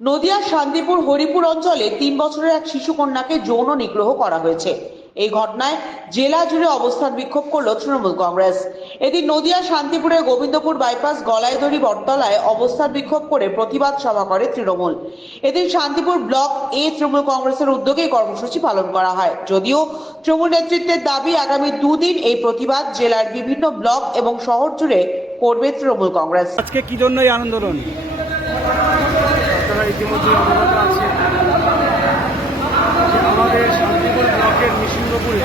নদিয়ার শান্তিপুর হরিপুর অঞ্চলে তিন বছরের এক শিশু কন্যাকে যৌন নিগ্রহ করা হয়েছে। এই ঘটনায় জেলা জুড়ে অবস্থান বিক্ষোভ করল তৃণমূল কংগ্রেস। এদিন নদিয়া শান্তিপুরের গোবিন্দপুর বাইপাস গলাইদড়ি বটতলায় অবস্থান বিক্ষোভ করে প্রতিবাদ সভা করে তৃণমূল। এদিন শান্তিপুর ব্লক এ তৃণমূল কংগ্রেসের উদ্যোগে কর্মসূচি পালন করা হয়। যদিও তৃণমূল নেতৃত্বের দাবি, আগামী দুদিন এই প্রতিবাদ জেলার বিভিন্ন ব্লক এবং শহর জুড়ে করবে তৃণমূল কংগ্রেস। আজকে কি জন্য এই আন্দোলন? ইতিমধ্যে অবগত আছেন যে আমাদের শান্তিপুর ব্লকের নিসিংহপুরে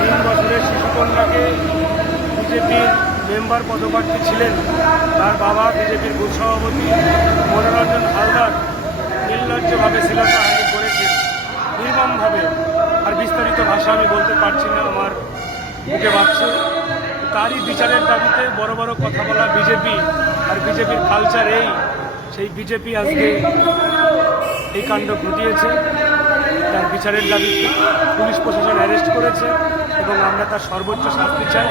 তিন বছরের শিশুকন্যাকে বিজেপির মেম্বার পদপ্রার্থী ছিলেন তার বাবা বিজেপির বুথ সভাপতি মনোরঞ্জন হালদার নির্লজ্জভাবে শ্লীলতাহানি করেছেন। নির্মমভাবে। আর বিস্তারিত ভাষা আমি বলতে পারছি না, আমার বুকে ভাবছে তারই বিচারের দাবিতে বড় বড় কথা বলা বিজেপি আর বিজেপির কালচার এই। সেই বিজেপি আজকে এই কাণ্ড ঘটিয়েছে। তার বিচারের দাবিতে পুলিশ প্রশাসন অ্যারেস্ট করেছে এবং আমরা তার সর্বোচ্চ শাস্তি চাই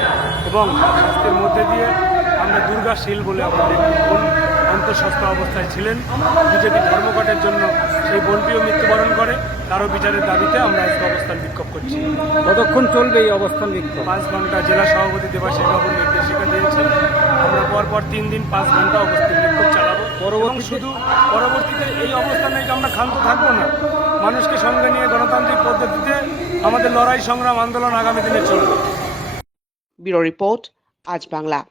এবং শাস্তির মধ্যে দিয়ে আমরা দুর্গা শীল বলে আমাদের বোন অবস্থায় ছিলেন। বিজেপি ধর্মঘটের জন্য সেই বোনটিও মৃত্যুবরণ করে। তারও বিচারের দাবিতে আমরা আজকে অবস্থান বিক্ষোভ করছি। কতক্ষণ চলবে এই অবস্থান বিক্ষোভ? পাঁচ ঘণ্টা জেলা সভাপতি দেবাশিস বাবুর নির্দেশিকা দিয়েছেন। আমরা পরপর তিন দিন পাঁচ ঘণ্টা অবস্থান বিক্ষোভ চালাবো। এবং পরবর্তীতে- শুধু পরবর্তীতে এই অবস্থানে যে আমরা ক্ষান্ত থাকব না। মানুষকে সঙ্গে নিয়ে গণতান্ত্রিক পদ্ধতিতে আমাদের লড়াই সংগ্রাম আন্দোলন আগামী দিনে চলবে। ব্যুরো রিপোর্ট আজ বাংলা।